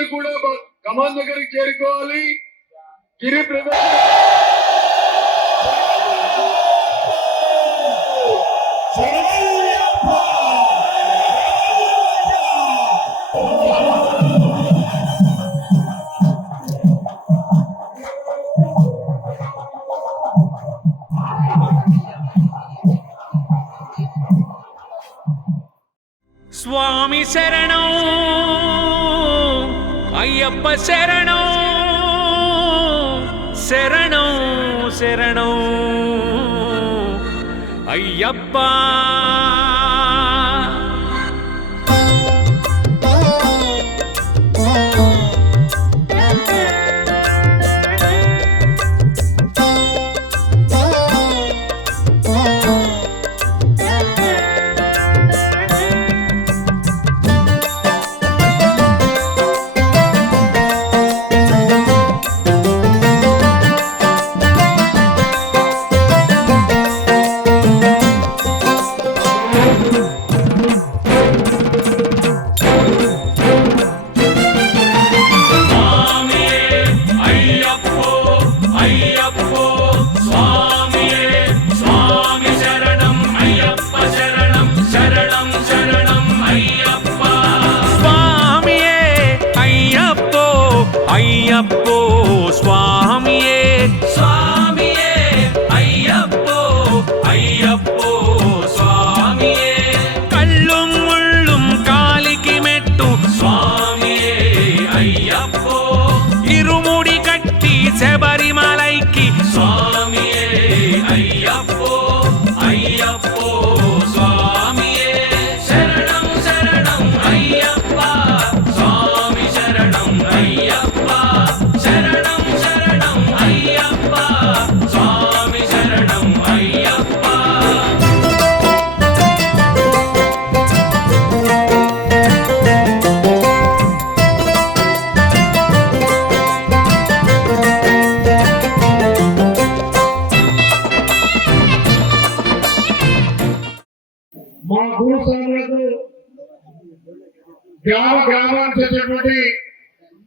అందరూ కూడా కమాన్ దగ్గరికి చేరుకోవాలి. గిరి ప్రదర్శన స్వామి శరణం. అయ్యప్ప శరణం శరణం శరణం అయ్యప్ప சுவாமியே ஐயப்போ ஐயப்போ. గ్రామ గ్రామానికి వచ్చేటువంటి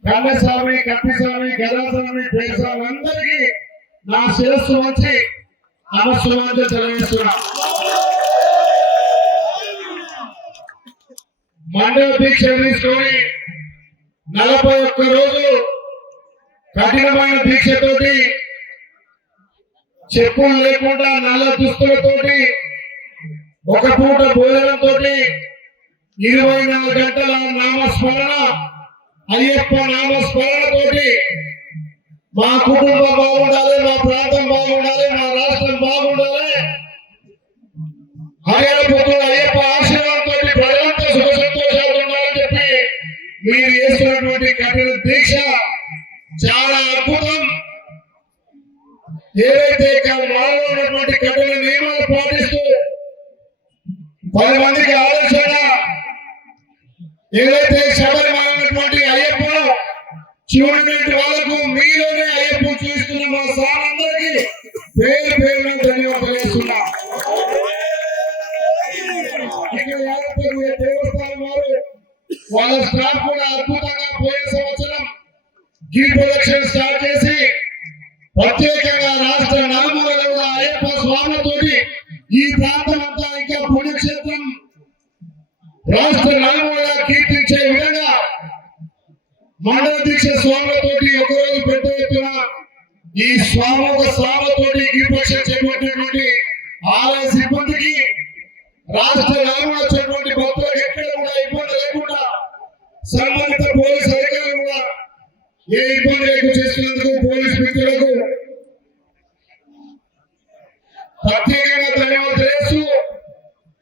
కన్నస్వామి కట్టిస్వామి గదాస్వామి పేస్వామి అందరికీ నా శిరస్సు వచ్చి నమస్సుమాంతో తెలియజేస్తున్నా మండల దీక్ష తీసుకొని నలభై ఒక్క రోజు కఠినమైన దీక్షతోటి చెప్పులు లేకుండా నల్ల దుస్తులతోటి ఒక పూట భోజనంతో ఇరవై నాలుగు గంటల నామస్మరణ అయ్యప్ప నామస్మరణతోటి మా కుటుంబం బాగుండాలి మా ప్రాంతం బాగుండాలి మా రాష్ట్రం బాగుండాలి. హరియాణ పుత్రుడు అయ్యప్ప ఆశీర్వాదంతో ప్రజలంతా సుఖ సంతోషాలు ఉండాలని చెప్పి మీరు చేస్తున్నటువంటి కఠిన దీక్ష చాలా అద్భుతం. ఏదైతే ఇక మనలో ఉన్నటువంటి కఠిన నియమాలు పాటిస్తూ పది మందికి ఆలోచన ఏదైతే శబరిమల ఉన్నటువంటి అయ్యప్పను చూడటువంటి వాళ్ళకు మీలోనే అయ్యప్ప చూస్తున్న మా సార్ అందరికీ పేరు పేరున ధన్యవాదాలు దేవస్థానం వారు వాళ్ళ స్టాఫ్ కూడా అద్భుతంగా పోయే సంవత్సరం గీ ప్రొడక్షన్ స్టార్ట్ చేసి ప్రత్యేకంగా రాష్ట్ర నాలుగు కూడా అయ్యప్ప స్వామితో రాష్ట్ర నలుమూల కీర్తించే విధంగా మండల దీక్ష స్వాములతోటి ఒకరోజు పెద్ద ఎత్తున ఈ స్వాముల స్వాములతోటి గిరిపక్ష చేపట్టినటువంటి ఆలయ సిబ్బందికి రాష్ట్ర నలుమూల వచ్చేటువంటి భక్తులకు ఎక్కడ కూడా ఇబ్బంది లేకుండా సంబంధిత అధికారులు కూడా ఏ ఇబ్బంది లేకుండా చేస్తున్నందుకు మిత్రులకు ప్రత్యేక